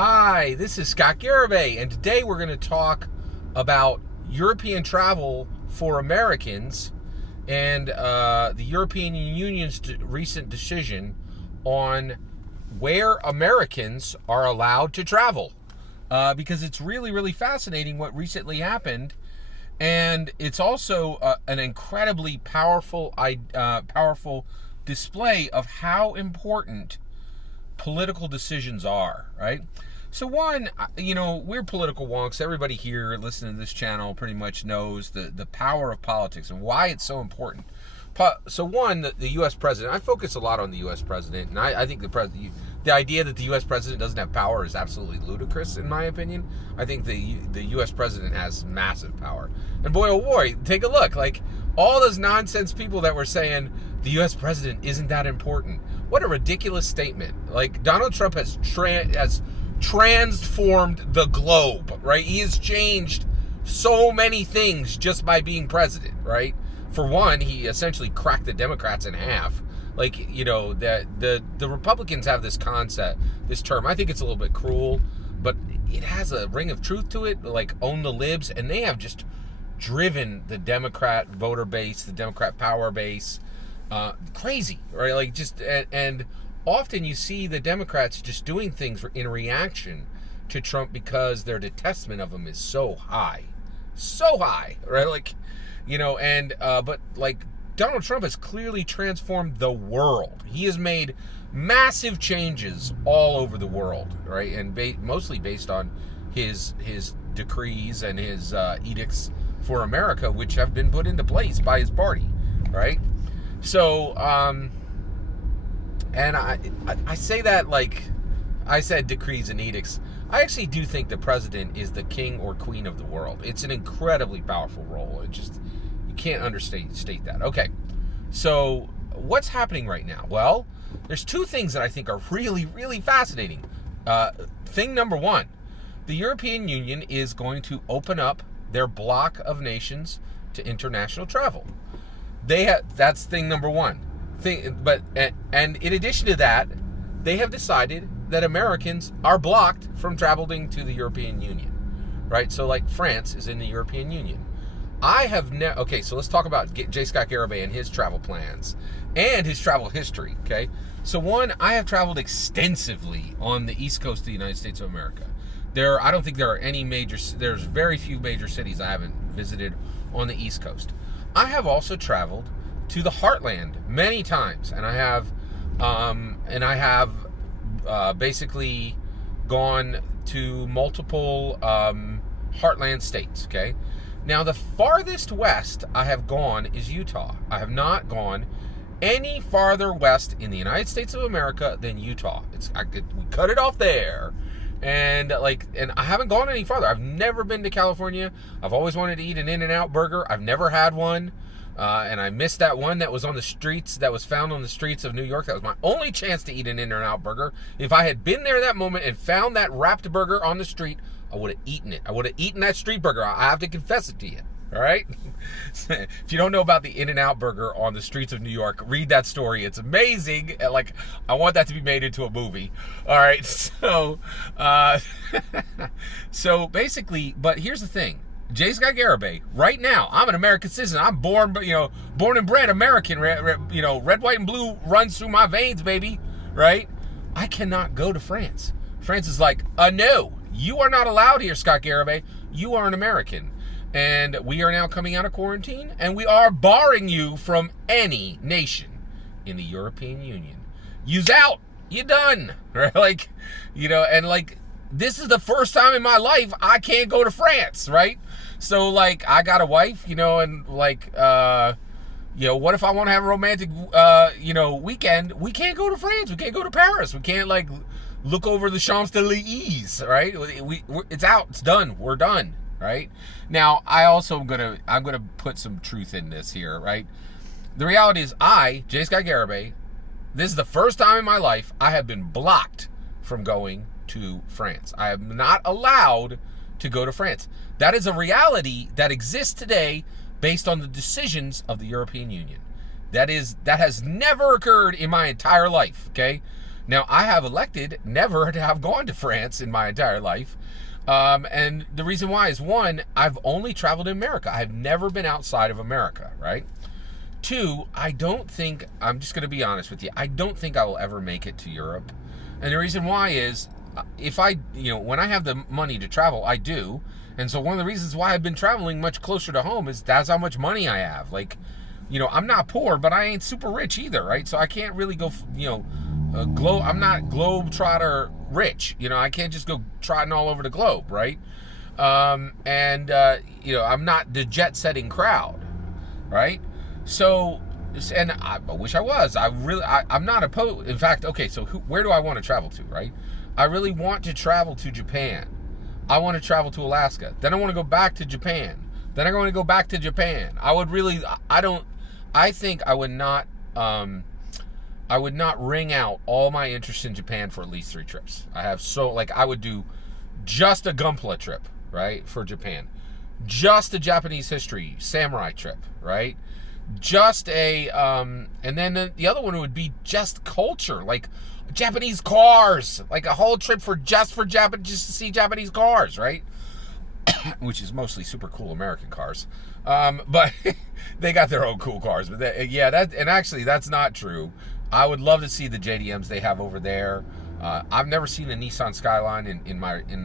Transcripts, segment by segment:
Hi, this is Scott Garibay, and today we're going to talk about European travel for Americans and the European Union's recent decision on where Americans are allowed to travel. Because it's really, really fascinating what recently happened, and it's also an incredibly powerful display of how important political decisions are, right? So one, we're political wonks. Everybody here listening to this channel pretty much knows the power of politics and why it's so important. So one, the U.S. president, I focus a lot on the U.S. president, and I think the idea that the U.S. president doesn't have power is absolutely ludicrous, in my opinion. I think the U.S. president has massive power. And boy, oh boy, take a look. Like, all those nonsense people that were saying the U.S. president isn't that important. What a ridiculous statement. Like, Donald Trump has transformed the globe, right? He has changed so many things just by being president, right? For one, he essentially cracked the Democrats in half. Like, that the Republicans have this concept, this term. I think it's a little bit cruel, but it has a ring of truth to it, like own the libs, and they have just driven the Democrat voter base, the Democrat power base, crazy, right? Like, just, and often you see the Democrats just doing things in reaction to Trump because their detestment of him is so high, right? Like, but like, Donald Trump has clearly transformed the world. He has made massive changes all over the world, right? And mostly based on his decrees and his edicts for America, which have been put into place by his party, right? So, and I say that like I said decrees and edicts. I actually do think the president is the king or queen of the world. It's an incredibly powerful role. You can't understate that. Okay, so what's happening right now? Well, there's two things that I think are really, really fascinating. Thing number one, the European Union is going to open up their bloc of nations to international travel. That's thing number one. And in addition to that, they have decided that Americans are blocked from traveling to the European Union, right? So, like, France is in the European Union. Okay, so let's talk about J. Scott Garibay and his travel plans and his travel history, okay? So one, I have traveled extensively on the East Coast of the United States of America. I don't think there are there's very few major cities I haven't visited on the East Coast. I have also traveled to the Heartland many times, and I have basically gone to multiple Heartland states, okay? Now, the farthest west I have gone is Utah. I have not gone any farther west in the United States of America than Utah. We cut it off there. And I haven't gone any farther. I've never been to California. I've always wanted to eat an In-N-Out burger. I've never had one. And I missed that one that was on the streets, that was found on the streets of New York. That was my only chance to eat an In-N-Out burger. If I had been there that moment and found that wrapped burger on the street, I would have eaten it. I would have eaten that street burger. I have to confess it to you. All right? If you don't know about the In-N-Out burger on the streets of New York, read that story. It's amazing. Like, I want that to be made into a movie. All right? So, so basically, but here's the thing. J. Scott Garibay, right now, I'm an American citizen. I'm born and bred American. Red, white, and blue runs through my veins, baby. Right? I cannot go to France. France is like, no, you are not allowed here, Scott Garibay. You are an American. And we are now coming out of quarantine, and we are barring you from any nation in the European Union. You's out. You done. Right? This is the first time in my life I can't go to France, right? So, I got a wife, and what if I want to have a romantic, weekend? We can't go to France. We can't go to Paris. We can't, look over the Champs-Élysées, right? It's out. It's done. We're done, right? Now, I'm gonna put some truth in this here, right? The reality is J. Scott Garibay, this is the first time in my life I have been blocked from going to France. I am not allowed to go to France. That is a reality that exists today based on the decisions of the European Union. That has never occurred in my entire life, okay? Now, I have elected never to have gone to France in my entire life. And the reason why is, one, I've only traveled in America. I've never been outside of America, right? Two, I don't think, I'm just going to be honest with you, I don't think I will ever make it to Europe. And the reason why is, if I, when I have the money to travel, I do. And so one of the reasons why I've been traveling much closer to home is that's how much money I have. Like, I'm not poor, but I ain't super rich either, right? So I can't really go, I'm not globetrotter rich. I can't just go trotting all over the globe, right? I'm not the jet-setting crowd, right? So, and I wish I was. I'm not opposed. In fact, okay, so where do I want to travel to, right? I really want to travel to Japan. I want to travel to Alaska. Then I want to go back to Japan. Then I want to go back to Japan. I think I would not wring out all my interest in Japan for at least 3 trips. I would do just a Gunpla trip, right, for Japan. Just a Japanese history samurai trip, right? Just a, and then the other one would be just culture, like Japanese cars, like a whole trip just to see Japanese cars, right? Which is mostly super cool American cars. But they got their own cool cars. But actually that's not true. I would love to see the JDMs they have over there. I've never seen a Nissan Skyline in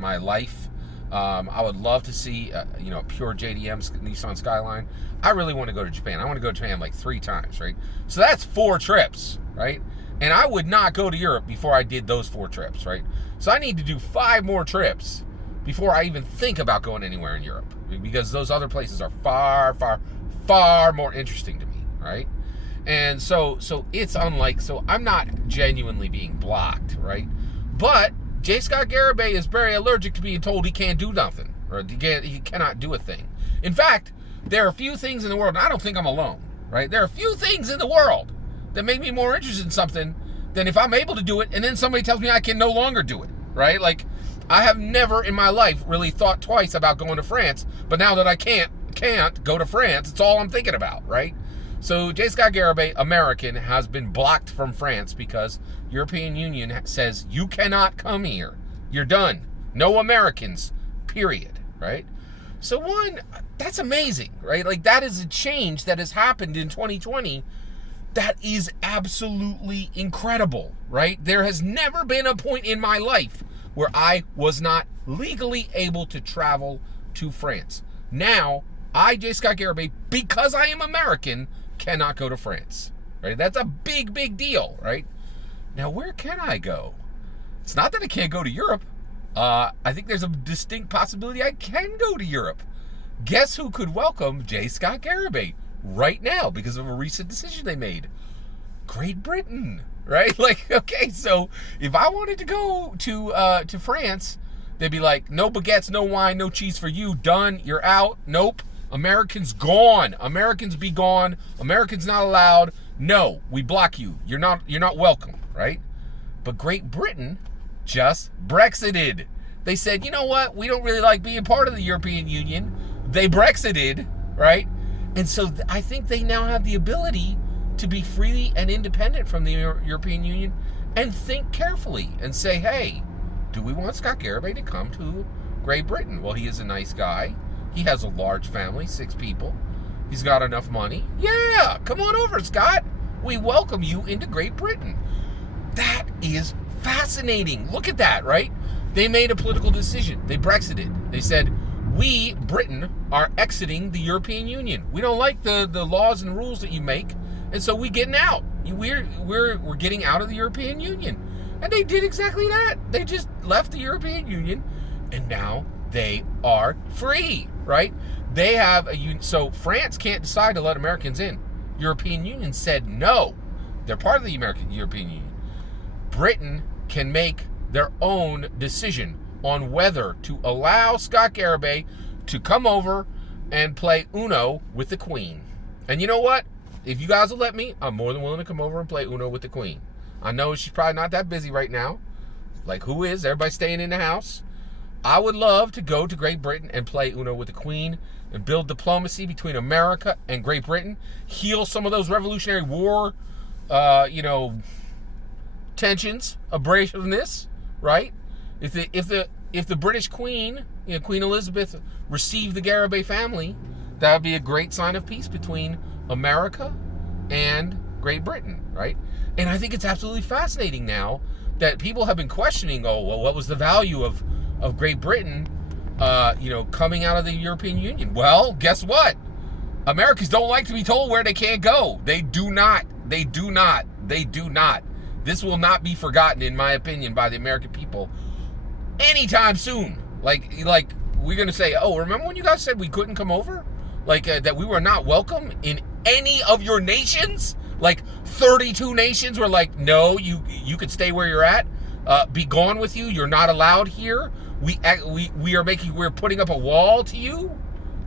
my life. I would love to see a pure JDM Nissan Skyline. I really want to go to Japan. I want to go to Japan like 3 times, right? So that's 4 trips, right? And I would not go to Europe before I did those 4 trips, right? So I need to do 5 more trips before I even think about going anywhere in Europe, because those other places are far, far, far more interesting to me, right? And so it's unlike, so I'm not genuinely being blocked, right? But J. Scott Garibay is very allergic to being told he can't do nothing, or he cannot do a thing. In fact, there are a few things in the world, and I don't think I'm alone, right? There are a few things in the world that make me more interested in something than if I'm able to do it, and then somebody tells me I can no longer do it, right? Like, I have never in my life really thought twice about going to France, but now that I can't go to France, it's all I'm thinking about, right? So J. Scott Garibay, American, has been blocked from France because European Union says you cannot come here. You're done. No Americans, period, right? So one, that's amazing, right? Like, that is a change that has happened in 2020 that is absolutely incredible, right? There has never been a point in my life where I was not legally able to travel to France. Now, I, J. Scott Garibay, because I am American, cannot go to France, right? That's a big, big deal, right? Now, where can I go? It's not that I can't go to Europe. I think there's a distinct possibility I can go to Europe. Guess who could welcome J. Scott Garibay right now because of a recent decision they made? Great Britain, right? Like, okay, so if I wanted to go to France, they'd be like, no baguettes, no wine, no cheese for you. Done. You're out. Nope. Americans gone. Americans be gone. Americans not allowed. No, we block you. You're not welcome, right? But Great Britain just Brexited. They said, you know what? We don't really like being part of the European Union. They Brexited, right? And so I think they now have the ability to be free and independent from the European Union and think carefully and say, hey, do we want Scott Garibay to come to Great Britain? Well, he is a nice guy. He has a large family, 6 people. He's got enough money. Yeah, come on over, Scott. We welcome you into Great Britain. That is fascinating. Look at that, right? They made a political decision. They Brexited. They said, we, Britain, are exiting the European Union. We don't like the laws and rules that you make, and so we're getting out. We're getting out of the European Union. And they did exactly that. They just left the European Union, and now they are free, right? They have so France can't decide to let Americans in. European Union said no. They're part of the European Union. Britain can make their own decision on whether to allow Scott Garibay to come over and play Uno with the Queen. And you know what? If you guys will let me, I'm more than willing to come over and play Uno with the Queen. I know she's probably not that busy right now. Like, who is? Everybody staying in the house. I would love to go to Great Britain and play Uno with the Queen and build diplomacy between America and Great Britain, heal some of those Revolutionary War, tensions, abrasiveness, right? If the British Queen, Queen Elizabeth, received the Garibay family, that would be a great sign of peace between America and Great Britain, right? And I think it's absolutely fascinating now that people have been questioning, what was the value of Great Britain, coming out of the European Union? Well, guess what? Americans don't like to be told where they can't go. They do not. They do not. They do not. This will not be forgotten, in my opinion, by the American people anytime soon. Like we're going to say, remember when you guys said we couldn't come over? That we were not welcome in any of your nations? 32 nations were like, no, you could stay where you're at. Be gone with you. You're not allowed here. We're putting up a wall to you.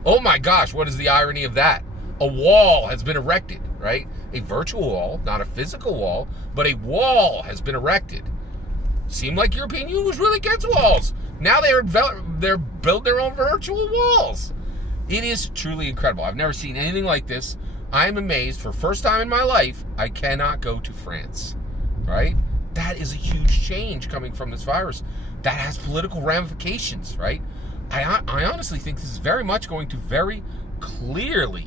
Oh my gosh, what is the irony of that? A wall has been erected, right? A virtual wall, not a physical wall, but a wall has been erected. Seemed like European Union was really against walls. Now they're building their own virtual walls. It is truly incredible. I've never seen anything like this. I'm amazed. For the first time in my life, I cannot go to France, right? That is a huge change coming from this virus. That has political ramifications, right? I honestly think this is very much going to very clearly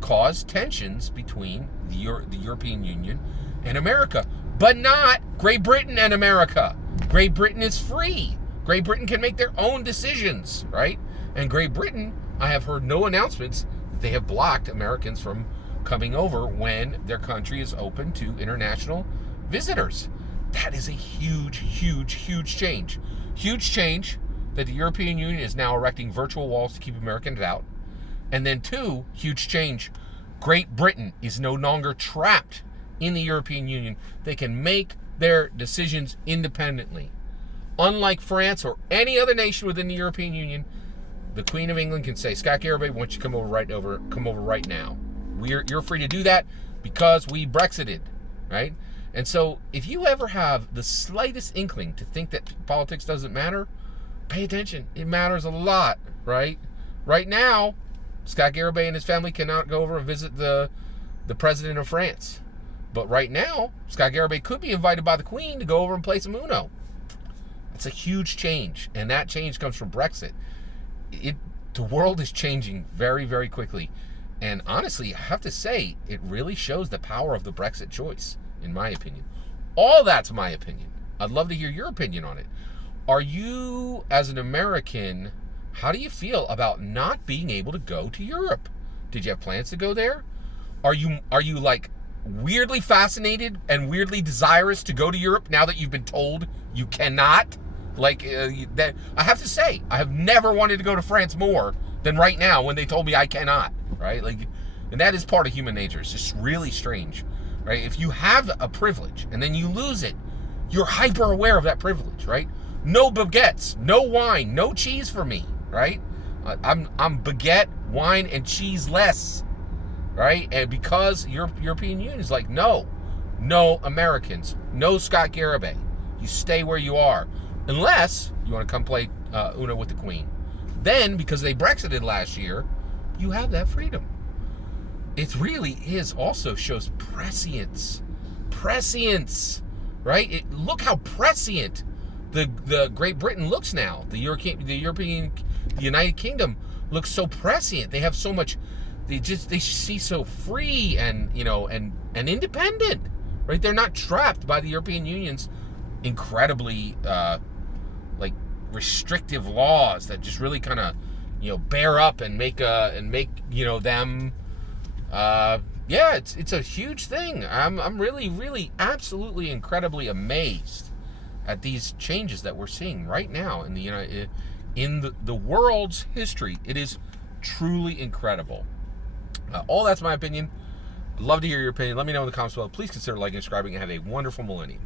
cause tensions between the European Union and America, but not Great Britain and America. Great Britain is free. Great Britain can make their own decisions, right? And Great Britain, I have heard no announcements that they have blocked Americans from coming over when their country is open to international visitors. That is a huge, huge, huge change. Huge change that the European Union is now erecting virtual walls to keep Americans out. And then 2, huge change. Great Britain is no longer trapped in the European Union. They can make their decisions independently. Unlike France or any other nation within the European Union, the Queen of England can say, Scott Garibay, why don't you come over right now? You're free to do that because we Brexited, right? And so if you ever have the slightest inkling to think that politics doesn't matter, pay attention. It matters a lot, right? Right now, Scott Garibay and his family cannot go over and visit the president of France. But right now, Scott Garibay could be invited by the Queen to go over and play some Uno. It's a huge change, and that change comes from Brexit. The world is changing very, very quickly. And honestly, I have to say, it really shows the power of the Brexit choice, in my opinion. All that's my opinion. I'd love to hear your opinion on it. Are you, as an American, how do you feel about not being able to go to Europe? Did you have plans to go there? Are you weirdly fascinated and weirdly desirous to go to Europe now that you've been told you cannot? That I have to say, I have never wanted to go to France more than right now when they told me I cannot, right? And that is part of human nature. It's just really strange, right? If you have a privilege and then you lose it, you're hyper aware of that privilege, right? No baguettes, no wine, no cheese for me, right? I'm baguette, wine, and cheese less, right? And because European Union is like, no Americans, no Scott Garibay. You stay where you are. Unless you want to come play Uno with the Queen. Then, because they Brexited last year, you have that freedom. It really also shows prescience. Prescience, right? Look how prescient the Great Britain looks now. The United Kingdom looks so prescient. They have so much. They see so free and independent, right? They're not trapped by the European Union's incredibly restrictive laws that just really kind of bear up and make them. It's a huge thing. I'm really, really, absolutely, incredibly amazed at these changes that we're seeing right now in the world's history. It is truly incredible. All that's my opinion. I'd love to hear your opinion. Let me know in the comments below. Please consider liking and subscribing, and have a wonderful millennium.